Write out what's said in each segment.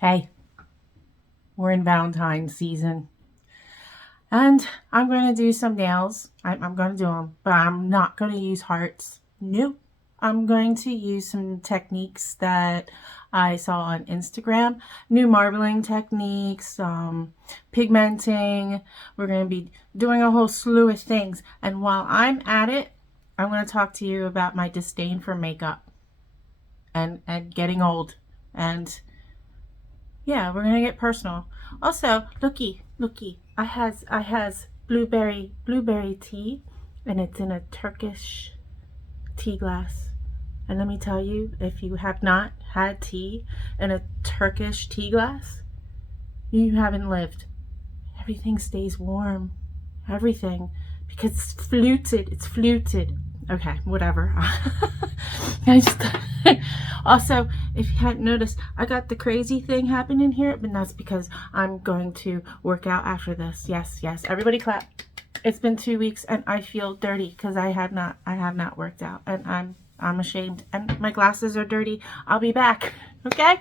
Hey, we're in Valentine season, and I'm going to do some nails. I'm going to do them, but I'm not going to use hearts. Nope. I'm going to use some techniques that I saw on Instagram. New marbling techniques, pigmenting. We're going to be doing a whole slew of things. And while I'm at it, I'm going to talk to you about my disdain for makeup and getting old. And yeah, we're gonna get personal. Also, looky. I has blueberry tea, and it's in a Turkish tea glass. And let me tell you, if you have not had tea in a Turkish tea glass, you haven't lived. Everything stays warm. Everything. Because it's fluted. It's fluted. Okay, whatever. I just also, if you hadn't noticed, I got the crazy thing happening here, but that's because I'm going to work out after this. Yes. Everybody clap. It's been 2 weeks and I feel dirty because I have not worked out, and I'm ashamed, and my glasses are dirty. I'll be back. Okay?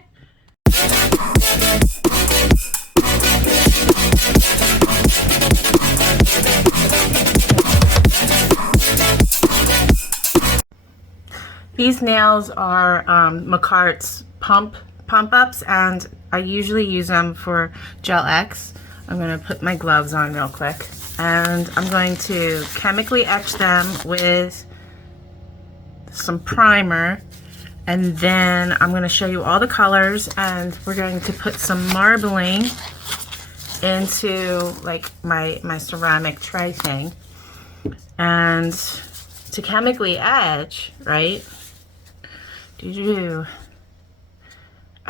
These nails are McCart's pump ups, and I usually use them for Gel X. I'm going to put my gloves on real quick, and I'm going to chemically etch them with some primer, and then I'm going to show you all the colors, and we're going to put some marbling into like my ceramic tray thing. And to chemically etch, right, I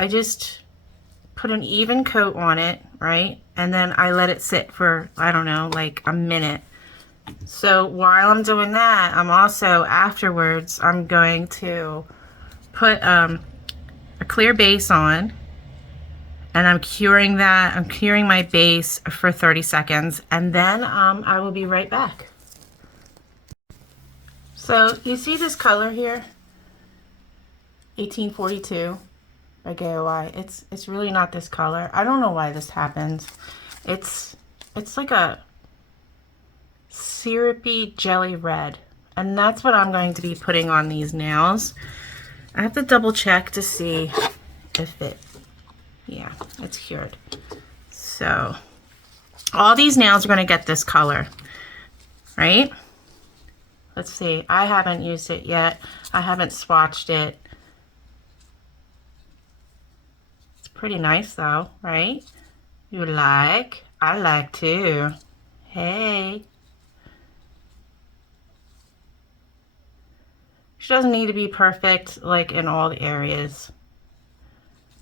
just put an even coat on it, right? And then I let it sit for, I don't know, like a minute. So while I'm doing that, I'm also, afterwards, I'm going to put a clear base on, and I'm curing my base for 30 seconds, and then I will be right back. So you see this color here? 1842 by KOI. It's really not this color. I don't know why this happens. It's like a syrupy jelly red, and that's what I'm going to be putting on these nails. I have to double check to see if yeah, it's cured. So all these nails are going to get this color, right? Let's see. I haven't used it yet. I haven't swatched it. Pretty nice though, right? You like? I like too. Hey. She doesn't need to be perfect like in all the areas.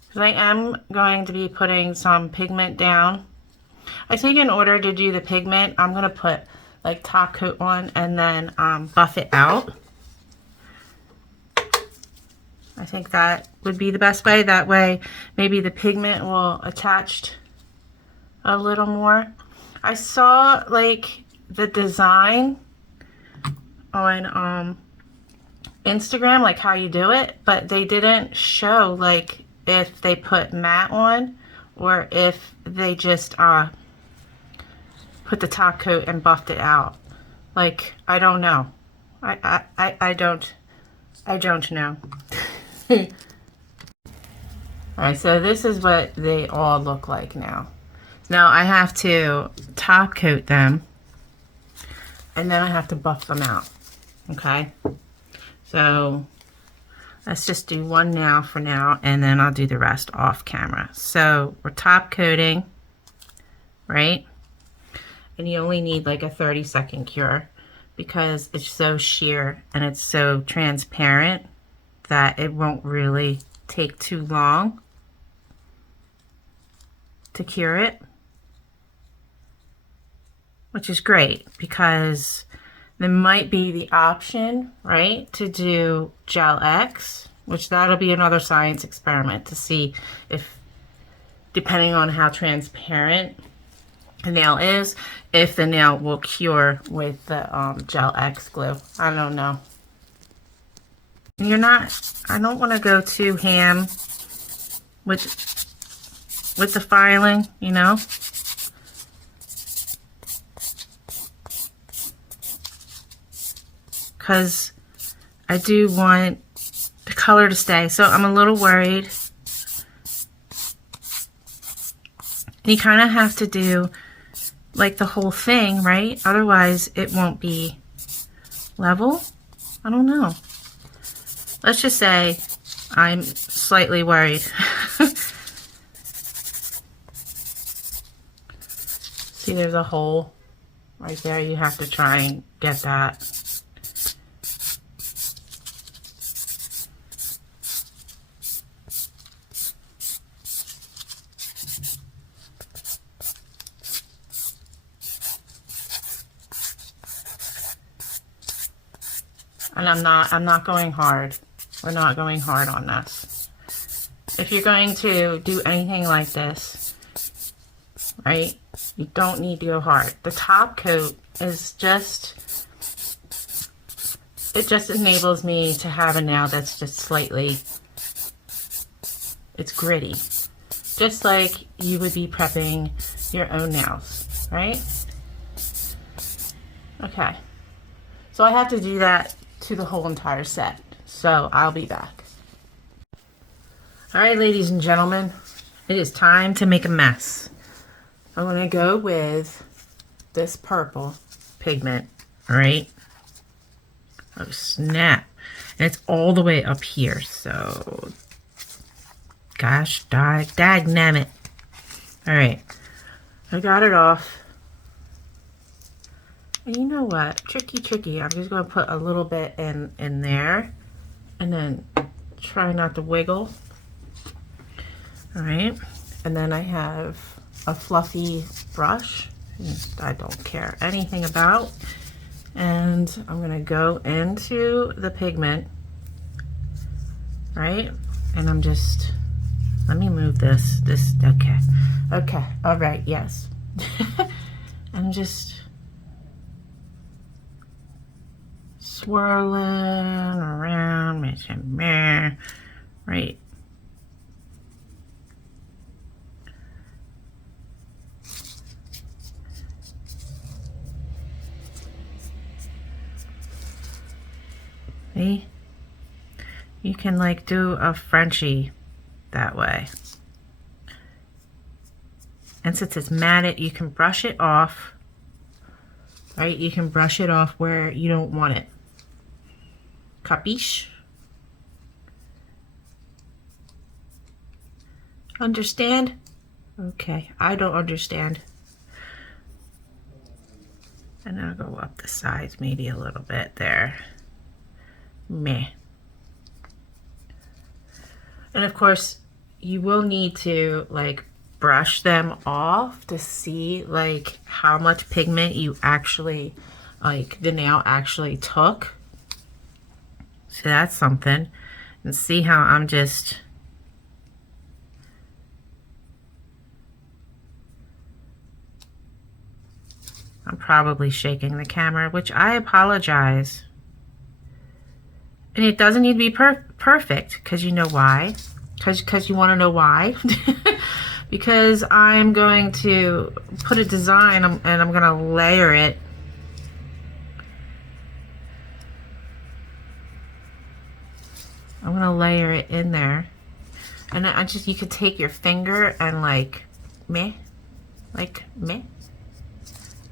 Because I am going to be putting some pigment down. I think in order to do the pigment, I'm going to put like top coat on and then buff it out. I think that would be the best way. That way, maybe the pigment will attach a little more. I saw like the design on Instagram, like how you do it, but they didn't show like if they put matte on or if they just put the top coat and buffed it out. Like, I don't know. I don't know. Alright, so this is what they all look like now. Now I have to top coat them, and then I have to buff them out. Okay? So let's just do one now for now, and then I'll do the rest off camera. So we're top coating, right? And you only need like a 30-second cure because it's so sheer and it's so transparent that it won't really take too long to cure it, which is great because there might be the option, right, to do Gel X, which that'll be another science experiment to see if, depending on how transparent the nail is, if the nail will cure with the Gel X glue. I don't know. I don't want to go too ham with with the filing, you know. Because I do want the color to stay. So I'm a little worried. And you kind of have to do like the whole thing, right? Otherwise it won't be level. I don't know. Let's just say I'm slightly worried. See, there's a hole right there. You have to try and get that. And I'm not going hard. We're not going hard on this. If you're going to do anything like this, right, you don't need to go hard. The top coat is just, it just enables me to have a nail that's just slightly, it's gritty. Just like you would be prepping your own nails, right? Okay. So I have to do that to the whole entire set. So I'll be back. All right, ladies and gentlemen, it is time to make a mess. I'm going to go with this purple pigment, all right? Oh, snap. And it's all the way up here, so gosh, dagnammit. All right, I got it off. And you know what? Tricky. I'm just going to put a little bit in there and then try not to wiggle. All right. And then I have a fluffy brush I don't care anything about. And I'm going to go into the pigment, right? And I'm just, let me move this, okay. All right, yes. I'm just swirling around, right? See? You can like do a Frenchie that way. And since it's matted, you can brush it off, right? You can brush it off where you don't want it. Capiche? Understand? Okay, I don't understand. And I'll go up the sides maybe a little bit there. Meh. And of course, you will need to like brush them off to see like how much pigment you actually, like the nail actually took. So that's something. And see how I'm just I'm probably shaking the camera, which I apologize. And it doesn't need to be perfect, because you know why? Because you want to know why? Because I'm going to put a design and I'm going to layer it. I'm going to layer it in there. And I just, you could take your finger and like meh.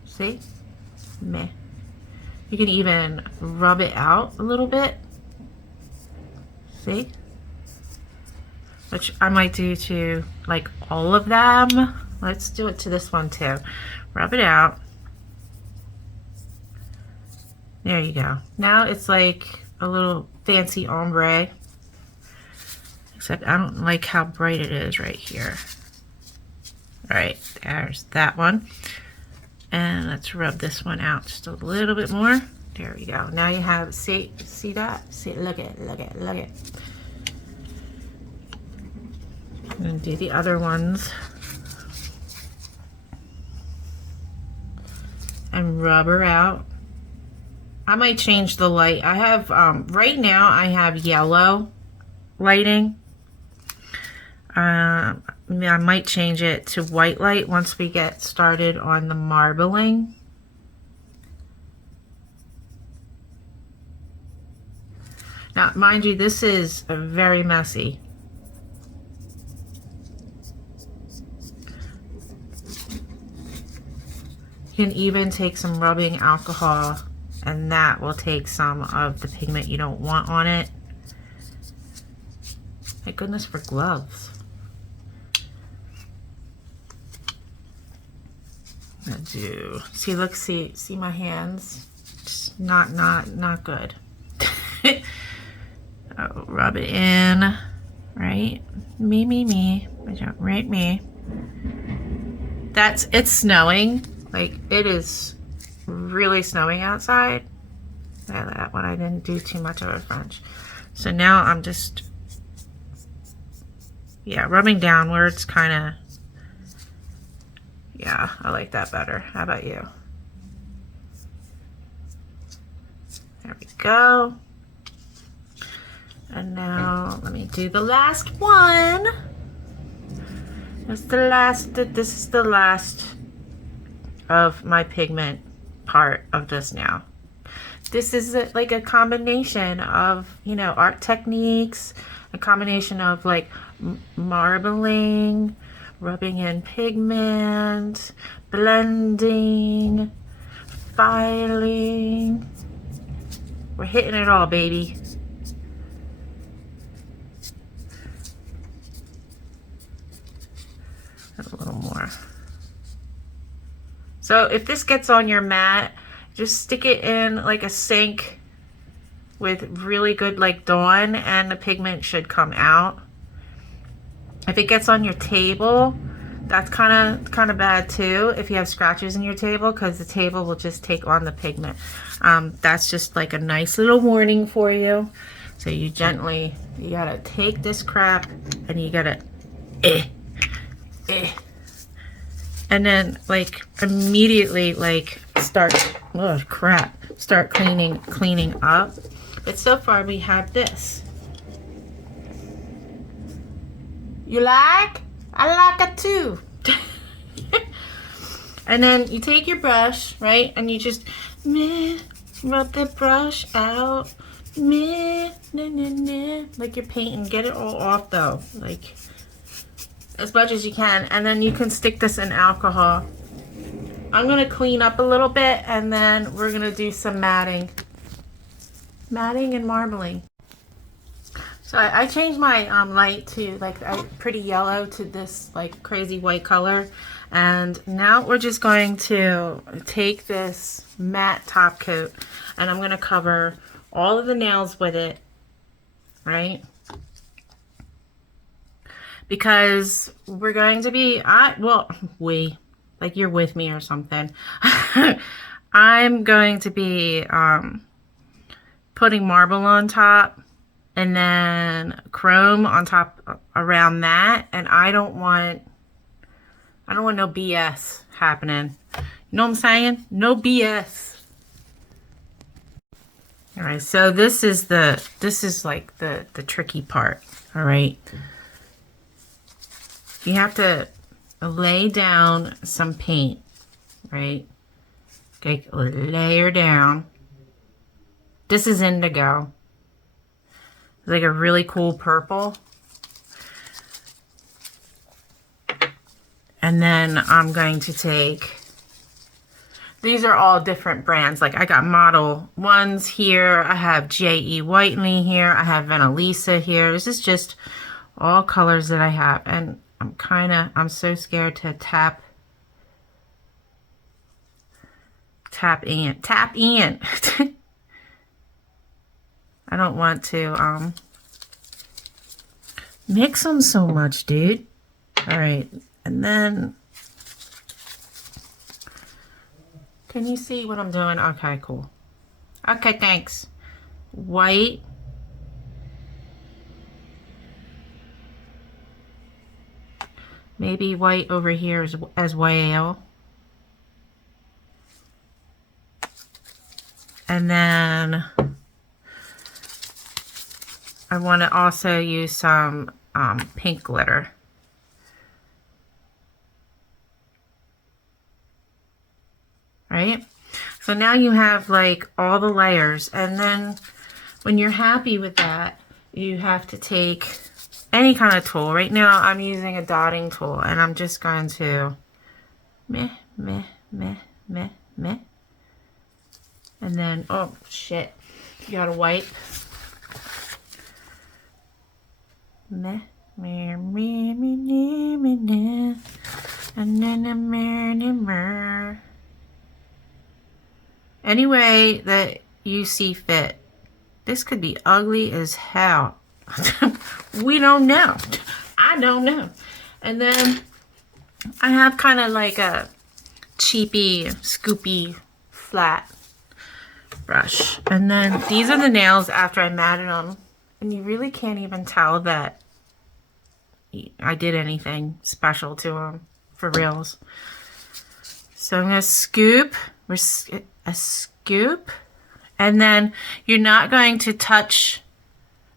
See? Meh. You can even rub it out a little bit. See? Which I might do to like all of them. Let's do it to this one too. Rub it out. There you go. Now it's like a little fancy ombre. Except I don't like how bright it is right here. All right, there's that one. And let's rub this one out just a little bit more. There we go. Now you have, see that? See, look at it. I'm gonna do the other ones. And rub her out. I might change the light. I have, right now I have yellow lighting. I might change it to white light once we get started on the marbling. Now, mind you, this is very messy. You can even take some rubbing alcohol, and that will take some of the pigment you don't want on it. Thank goodness for gloves. I do. See, look, see my hands? Just not good. Oh, rub it in, right? Me. Right, me. It's snowing. Like, it is really snowing outside. That one I didn't do too much of a French. So now I'm just, yeah, rubbing downwards, kind of. Yeah, I like that better. How about you? There we go. And now let me do the last one. This is the last of my pigment part of this now. This is like a combination of, you know, art techniques, a combination of like marbling, rubbing in pigment, blending, filing. We're hitting it all, baby. A little more. So if this gets on your mat, just stick it in like a sink with really good like Dawn, and the pigment should come out. If it gets on your table, that's kind of bad too if you have scratches in your table, because the table will just take on the pigment. That's just like a nice little warning for you. So you gotta take this crap and you gotta and then like immediately like start cleaning up. But so far we have this. You like? I like it too. And then you take your brush, right? And you just rub the brush out. Like you're painting. Get it all off though. Like as much as you can. And then you can stick this in alcohol. I'm going to clean up a little bit, and then we're going to do some matting. Matting and marbling. So I changed my light to like pretty yellow to this like crazy white color. And now we're just going to take this matte top coat, and I'm going to cover all of the nails with it, right? Because we're going to be, like you're with me or something. I'm going to be putting marble on top and then chrome on top around that, and I don't want no BS happening. You know what I'm saying? No BS. All right, so this is like the tricky part. All right, you have to lay down some paint, right? Okay, layer down. This is indigo. It's like a really cool purple. And then I'm going to take, these are all different brands. Like I got Model 1s here. I have J.E. Whiteley here. I have Venalisa here. This is just all colors that I have. And I'm so scared to tap in. I don't want to mix them so much, dude. All right, and then can you see what I'm doing? Okay, cool. Okay, thanks. White. Maybe white over here as well. And then I want to also use some pink glitter. right? So now you have like all the layers, and then when you're happy with that, you have to take any kind of tool. Right now I'm using a dotting tool, and I'm just going to meh, meh, meh, meh, meh. And then, oh shit, you gotta wipe. Meh, meh, meh, meh, meh, meh, meh. And then a meh, any way that you see fit. This could be ugly as hell. We don't know. I don't know. And then I have kind of like a cheapy, scoopy, flat brush. And then these are the nails after I matted them. And you really can't even tell that I did anything special to them, for reals. So I'm going to scoop, a scoop, and then you're not going to touch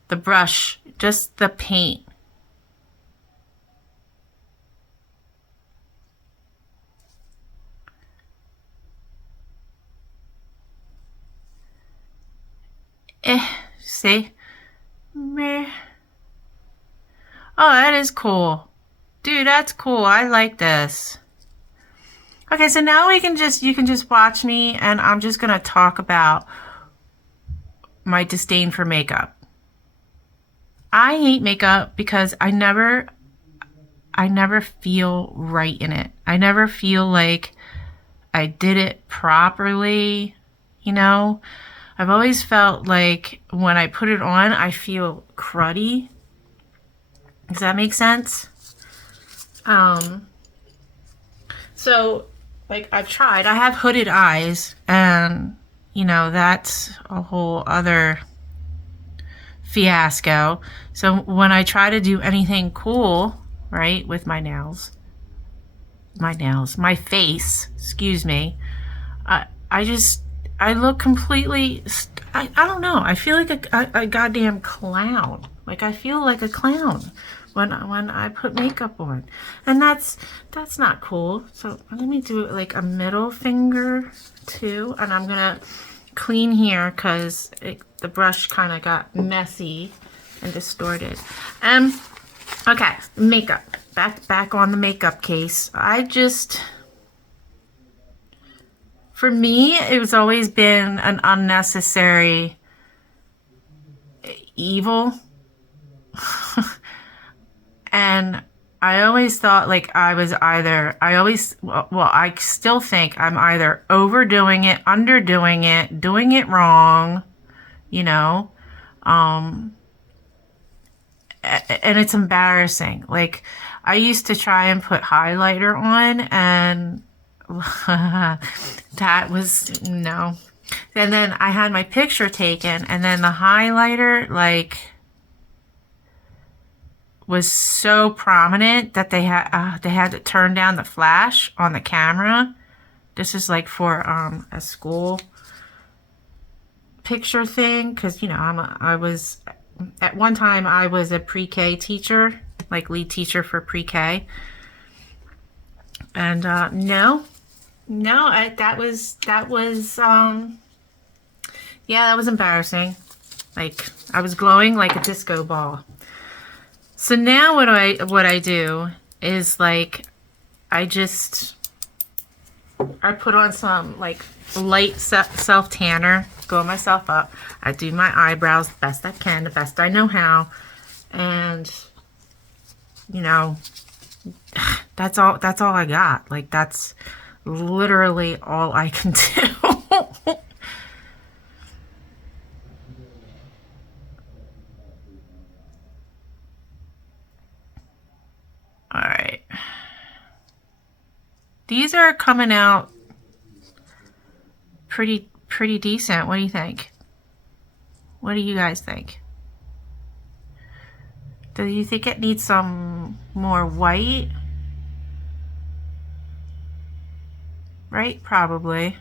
the brush, just the paint. See? Meh. Oh, that is cool. Dude, that's cool. I like this. Okay, so now you can just watch me, and I'm just going to talk about my disdain for makeup. I hate makeup because I never feel right in it. I never feel like I did it properly, you know? I've always felt like when I put it on, I feel cruddy. Does that make sense? So, like, I've tried. I have hooded eyes, and, you know, that's a whole other fiasco. So when I try to do anything cool, right, with my face, excuse me, I look completely, I don't know, I feel like a goddamn clown. Like, I feel like a clown when I put makeup on. And that's not cool. So let me do like a middle finger too. And I'm gonna clean here because the brush kind of got messy and distorted. Okay, makeup. Back on the makeup case. For me, it was always been an unnecessary evil. And I always thought like I still think I'm either overdoing it, underdoing it, doing it wrong, you know, and it's embarrassing. Like, I used to try and put highlighter on, and that was no. And then I had my picture taken, and then the highlighter, like, was so prominent that they had to turn down the flash on the camera. This is like for a school picture thing, because, you know, at one time I was a pre-K teacher, like lead teacher for pre-K, and that was embarrassing. Like, I was glowing like a disco ball. So now what I do is, like, I put on some like light self tanner, glow myself up. I do my eyebrows the best I can, the best I know how, and, you know, that's all I got. Like, that's literally all I can do. All right. These are coming out pretty decent. What do you think? What do you guys think? Do you think it needs some more white? Right? Probably.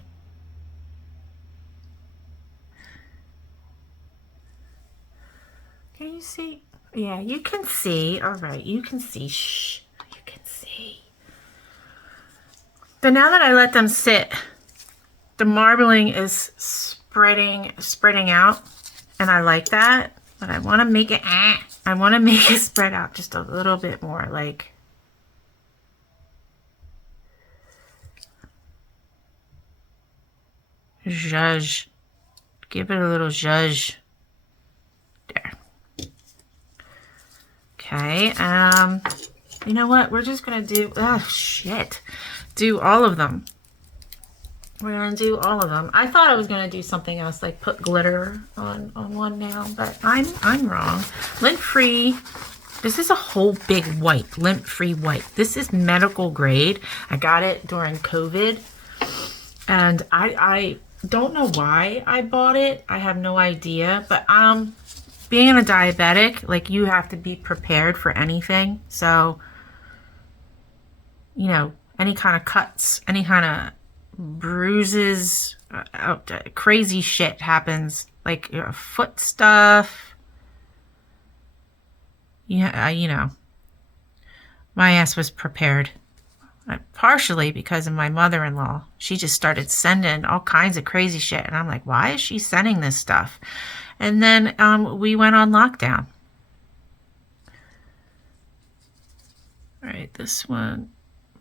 Can you see? Yeah, you can see. All right, you can see. Shh. You can see. So now that I let them sit the marbling is spreading out, and I like that, but I want to make it, I want to make it spread out just a little bit more, like, zhuzh. Give it a little zhuzh. There. Okay, you know what? We're just gonna do, do all of them. We're gonna do all of them. I thought I was gonna do something else, like put glitter on one nail, but I'm wrong. Lint-free. This is a whole big wipe, lint-free wipe. This is medical grade. I got it during COVID, and I don't know why I bought it. I have no idea, but being a diabetic, like, you have to be prepared for anything. So, you know, any kind of cuts, any kind of bruises, crazy shit happens, like foot stuff. Yeah, you know, my ass was prepared. Partially because of my mother-in-law. She just started sending all kinds of crazy shit, and I'm like, why is she sending this stuff? And then we went on lockdown. All right, this one.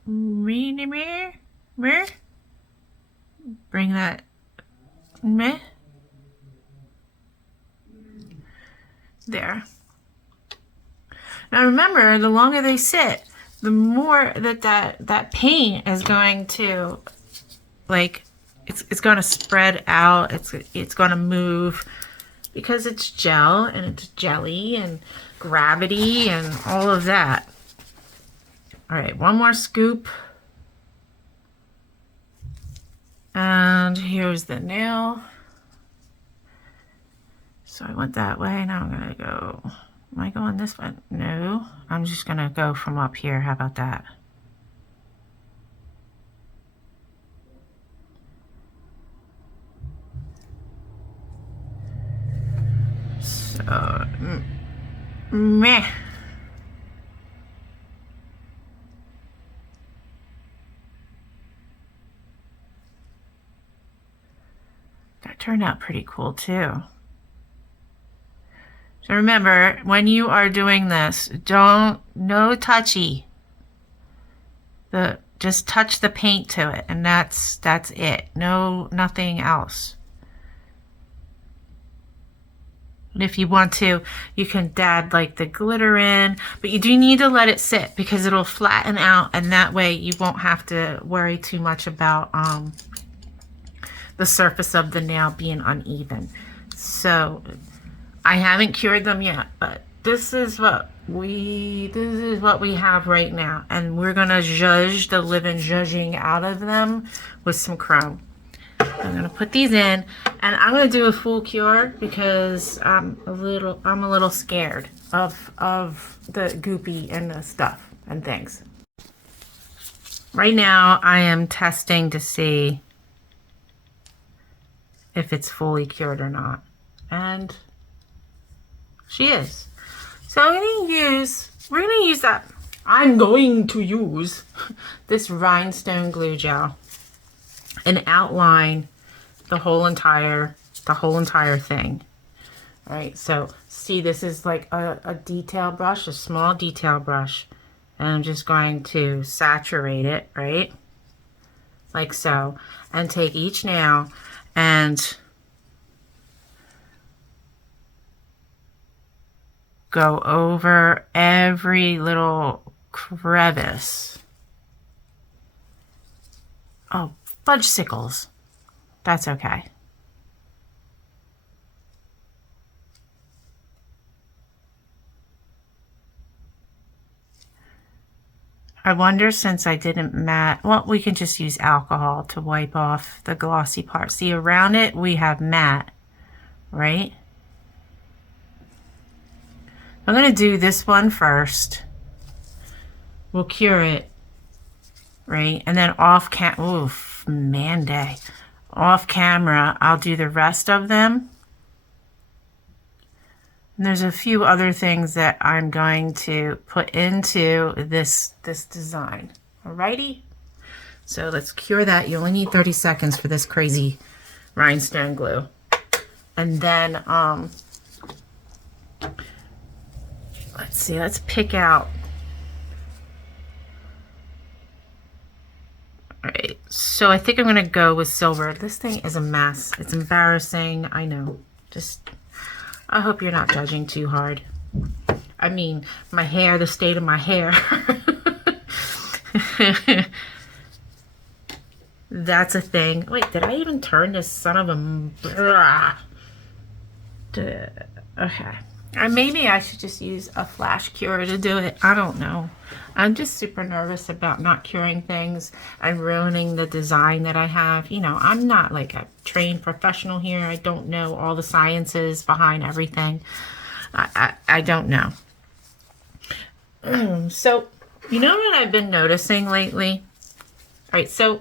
Bring that. There. Now remember, the longer they sit, the more that paint is going to, like, it's going to spread out. It's going to move, because it's gel and it's jelly and gravity and all of that. All right, one more scoop. And here's the nail. So I went that way. Now I'm gonna go, am I going this way? No, I'm just gonna go from up here. How about that? So, meh. That turned out pretty cool too. So remember, when you are doing this, no touchy. Just touch the paint to it, and that's it. Nothing else. And if you want to, you can dab like the glitter in, but you do need to let it sit, because it'll flatten out, and that way you won't have to worry too much about the surface of the nail being uneven. So I haven't cured them yet, but this is what we have right now, and we're gonna zhuzh the living zhuzhing out of them with some chrome. I'm gonna put these in, and I'm gonna do a full cure because I'm a little scared of the goopy and the stuff and things. Right now I am testing to see if it's fully cured or not, and she is. So I'm going to use this rhinestone glue gel and outline the whole entire thing. All right, so see, this is like a detail brush, a small detail brush, and I'm just going to saturate it, right? Like so, and take each nail and go over every little crevice. Oh, fudgesicles. That's okay. I wonder, since I didn't matte, well, we can just use alcohol to wipe off the glossy part. See, around it we have matte, right? I'm going to do this one first. We'll cure it, right? And then off camera, I'll do the rest of them. And there's a few other things that I'm going to put into this design. Alrighty? So let's cure that. You only need 30 seconds for this crazy rhinestone glue. And then, let's see, let's pick out. All right, so I think I'm gonna go with silver. This thing is a mess. It's embarrassing, I know. Just, I hope you're not judging too hard. I mean, my hair, the state of my hair. That's a thing. Wait, did I even turn this son of a... Okay. Maybe I should just use a flash cure to do it. I don't know. I'm just super nervous about not curing things and ruining the design that I have. You know, I'm not like a trained professional here. I don't know all the sciences behind everything. I don't know. So, you know what I've been noticing lately? All right, so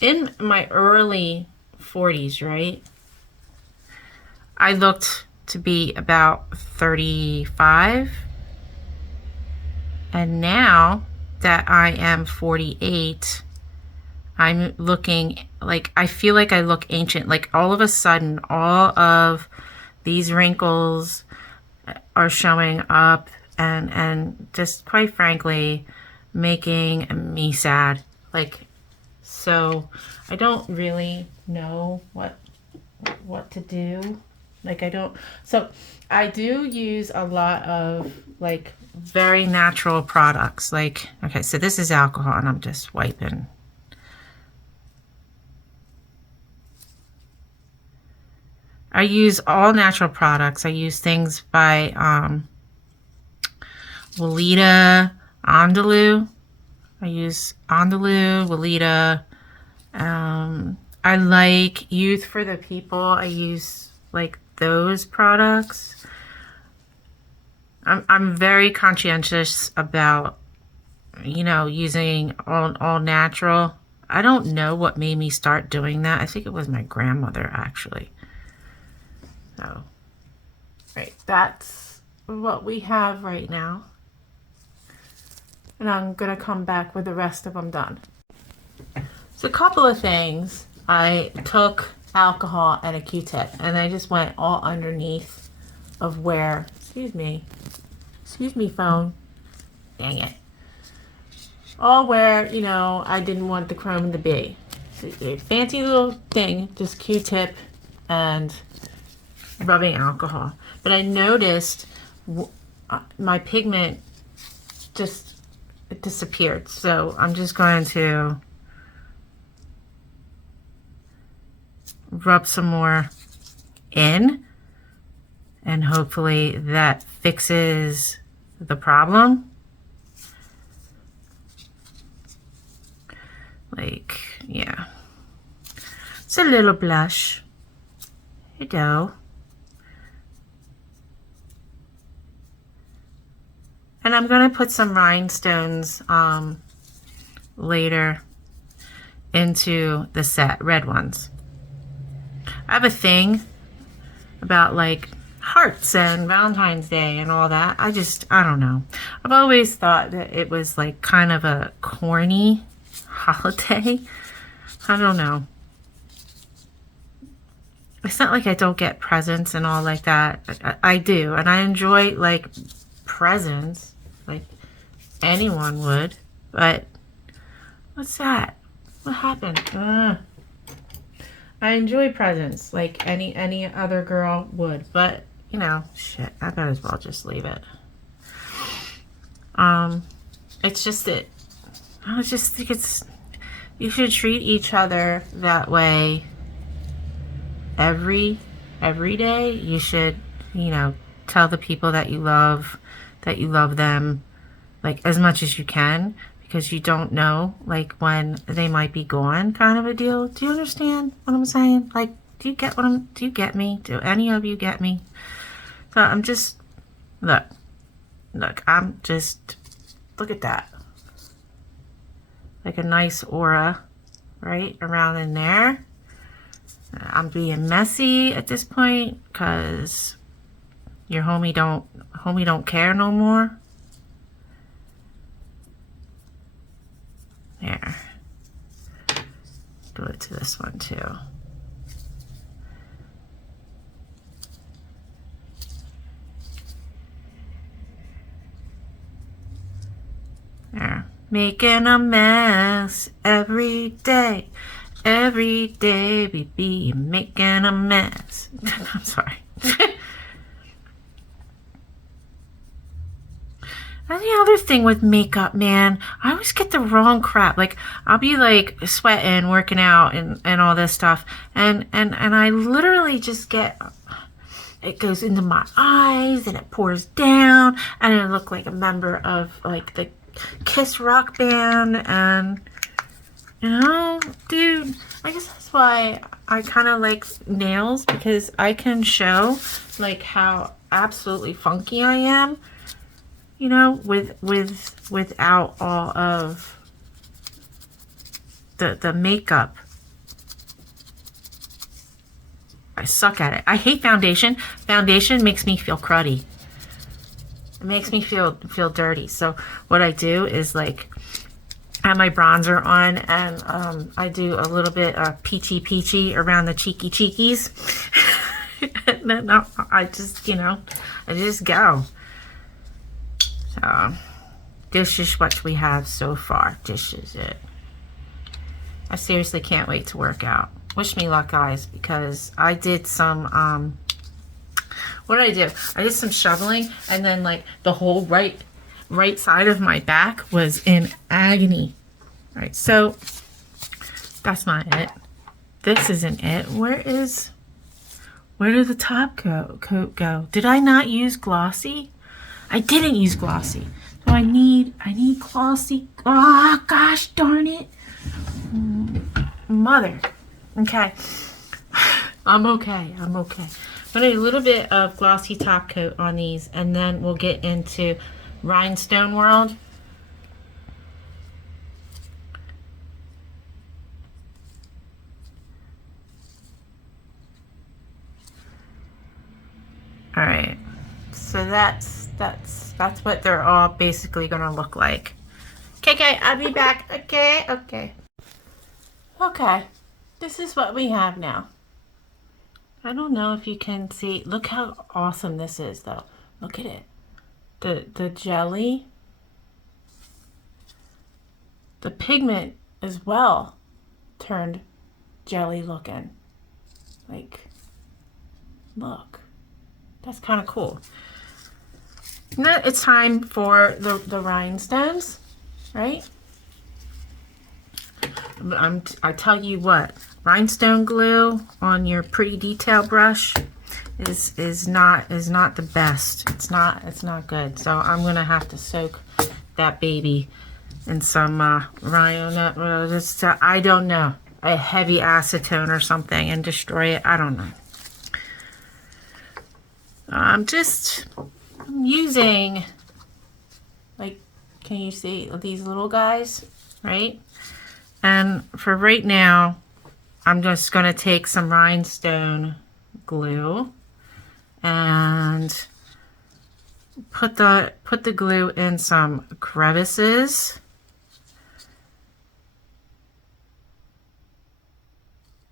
in my early 40s, right? I looked to be about 35. And now that I am 48, I'm looking like, I feel like I look ancient. Like all of a sudden, all of these wrinkles are showing up and just quite frankly, making me sad. Like, so I don't really know what to do. Like I don't, so I do use a lot of like very natural products. Like, okay, so this is alcohol and I'm just wiping. I use all natural products. I use things by Weleda, Andalou. I use Andalou, Weleda. I like Youth for the People. I use like those products. I'm very conscientious about, you know, using all natural. I don't know what made me start doing that. I think it was my grandmother actually. So, right, that's what we have right now. And I'm gonna come back with the rest of them done. So a couple of things. I took alcohol and a Q-tip and I just went all underneath of where, excuse me phone, dang it, all where, you know, I didn't want the chrome to be. So a fancy little thing, just Q-tip and rubbing alcohol. But I noticed my pigment just, it disappeared. So I'm just going to rub some more in and hopefully that fixes the problem. Like, yeah, it's a little blush. Here you go. And I'm gonna put some rhinestones later into the set, red ones. I have a thing about like hearts and Valentine's Day and all that. I don't know. I've always thought that it was like kind of a corny holiday. I don't know. It's not like I don't get presents and all like that. I do. And I enjoy like presents like anyone would. But what's that? What happened? I enjoy presents like any other girl would, but you know, shit, I might as well just leave it. It's just that I just think you should treat each other that way every day. You should, you know, tell the people that you love them like as much as you can, because you don't know like when they might be gone, kind of a deal. Do you understand what I'm saying? Like, do you get me? Do any of you get me? So I'm just, look, I'm just, look at that. Like a nice aura right around in there. I'm being messy at this point because your homie don't care no more. There. to this one too. There. Making a mess every day. Every day we be making a mess. I'm sorry. And the other thing with makeup, man, I always get the wrong crap. Like, I'll be like sweating, working out and all this stuff. And I literally just get, it goes into my eyes and it pours down and I look like a member of like the Kiss rock band. And, you know, dude, I guess that's why I kind of like nails, because I can show like how absolutely funky I am. You know, without all of the makeup. I suck at it. I hate foundation. Foundation makes me feel cruddy. It makes me feel dirty. So what I do is like, I have my bronzer on and I do a little bit of peachy around the cheekies. And then I just, you know, I just go. So, this is what we have so far. This is it. I seriously can't wait to work out. Wish me luck, guys, because I did some, what did I do? I did some shoveling, and then, like, the whole right side of my back was in agony. All right, so, that's not it. This isn't it. Where did the top coat go? Did I not use glossy? I didn't use glossy. So I need glossy. Oh, gosh darn it. Mother. Okay. I'm okay. I'm okay. I'm going to do a little bit of glossy top coat on these, and then we'll get into Rhinestone World. All right. So that's what they're all basically gonna look like. Okay, I'll be back. Okay. This is what we have now. I don't know if you can see. Look how awesome this is, though. Look at it. The jelly. The pigment as well turned jelly looking. Like, look. That's kind of cool. Now it's time for the rhinestones, right? I tell you what, rhinestone glue on your pretty detail brush is not the best. It's not good. So I'm gonna have to soak that baby in some I don't know, a heavy acetone or something, and destroy it. I don't know. I'm using, like, can you see these little guys, right? And for right now, I'm just going to take some rhinestone glue and put the glue in some crevices.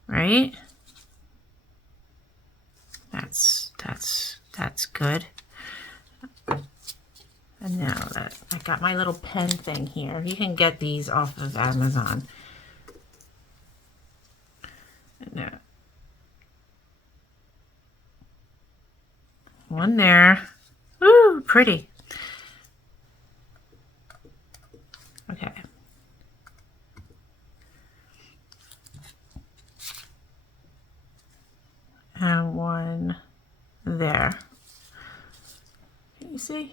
Right? That's good. And now that I got my little pen thing here, you can get these off of Amazon. And now, one there. Woo, pretty. Okay. And one there. Can you see?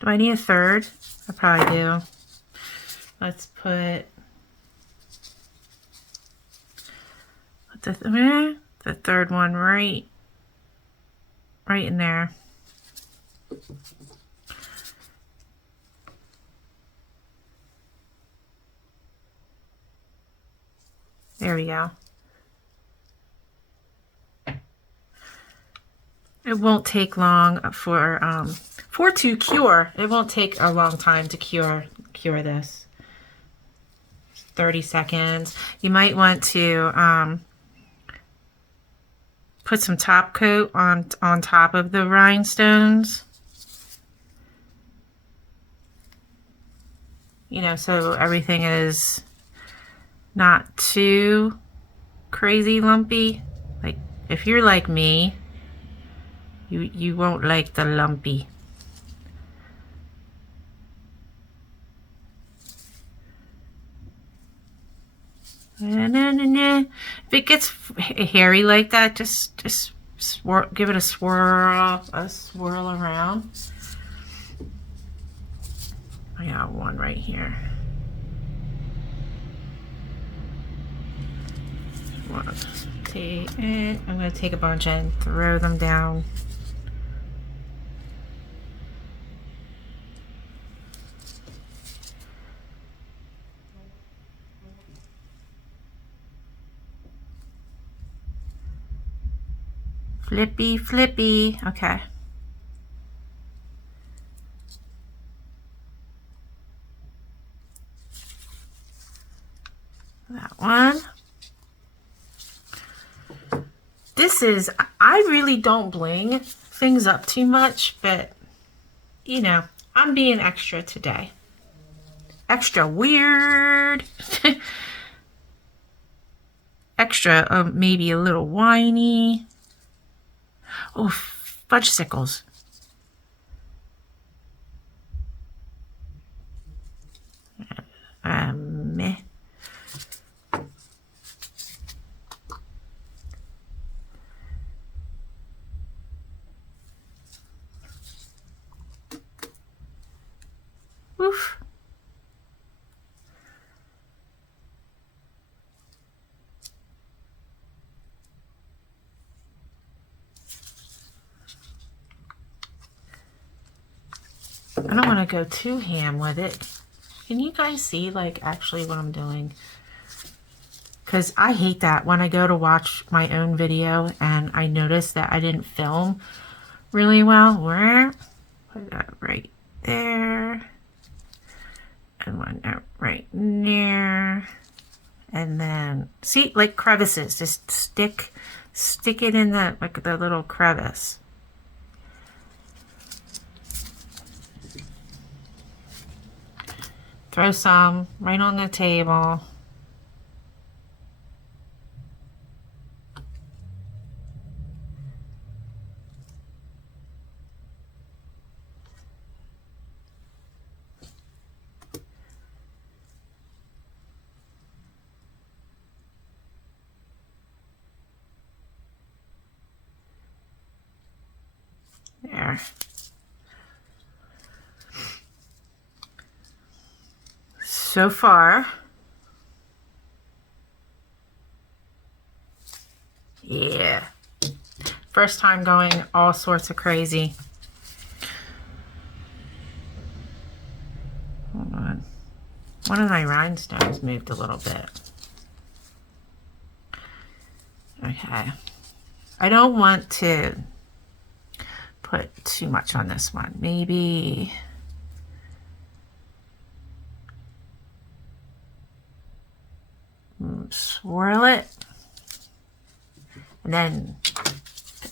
Do I need a third? I probably do. Let's put the third one right in there. There we go. It won't take long for to cure. It won't take a long time to cure this. 30 seconds. You might want to put some top coat on top of the rhinestones. You know, so everything is not too crazy lumpy. Like if you're like me, you won't like the lumpy. If it gets hairy like that, just swirl, give it a swirl around. I got one right here. I'm going to take a bunch and throw them down. Flippy, flippy. Okay. That one. This is, I really don't bling things up too much, but you know, I'm being extra today. Extra weird. Extra, maybe a little whiny. Oh, fudgesicles. Meh. Oof. I don't want to go too ham with it. Can you guys see, like, actually what I'm doing? Because I hate that when I go to watch my own video and I notice that I didn't film really well. Where? Put that right there. And one right there. And then, see, like crevices. Just stick it in the, like, the little crevice. Throw some right on the table. There. So far, yeah. First time going all sorts of crazy. Hold on. One of my rhinestones moved a little bit. Okay. I don't want to put too much on this one. Maybe swirl it. And then,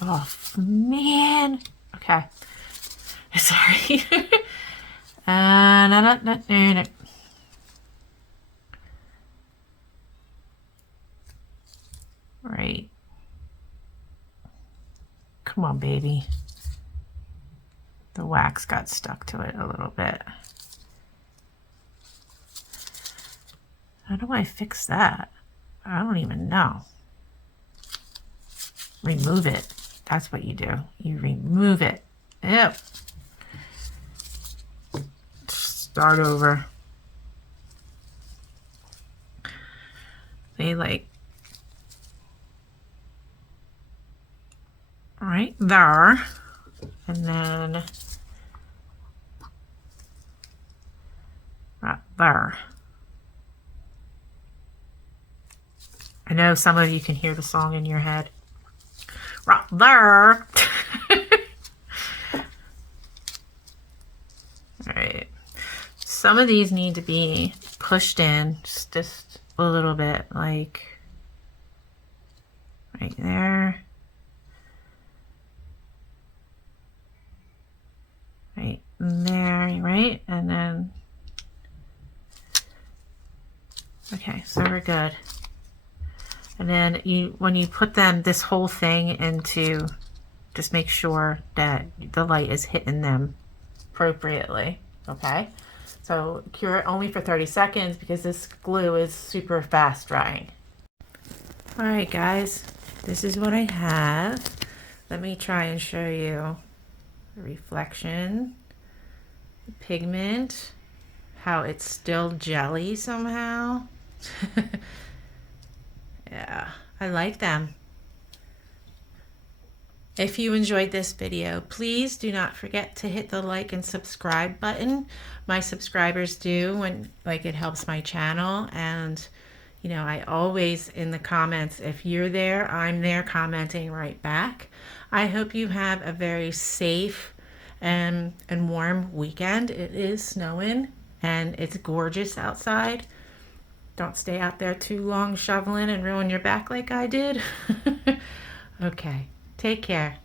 oh man. Okay. Sorry. Right. Come on, baby. The wax got stuck to it a little bit. How do I fix that? I don't even know. Remove it. That's what you do. You remove it. Yep. Start over. They like right there. And then right there. I know some of you can hear the song in your head. Right there. Alright. some of these need to be pushed in just a little bit, like right there. Right there, right? And then, okay, so we're good. And then when you put them, this whole thing into, just make sure that the light is hitting them appropriately, okay? So cure it only for 30 seconds because this glue is super fast drying. All right, guys, this is what I have. Let me try and show you the reflection, the pigment, how it's still jelly somehow. Yeah, I like them. If you enjoyed this video, please do not forget to hit the like and subscribe button. My subscribers do, when it helps my channel. And you know, I always, in the comments, if you're there, I'm there commenting right back. I hope you have a very safe and warm weekend. It is snowing and it's gorgeous outside. Don't stay out there too long shoveling and ruin your back like I did. Okay, take care.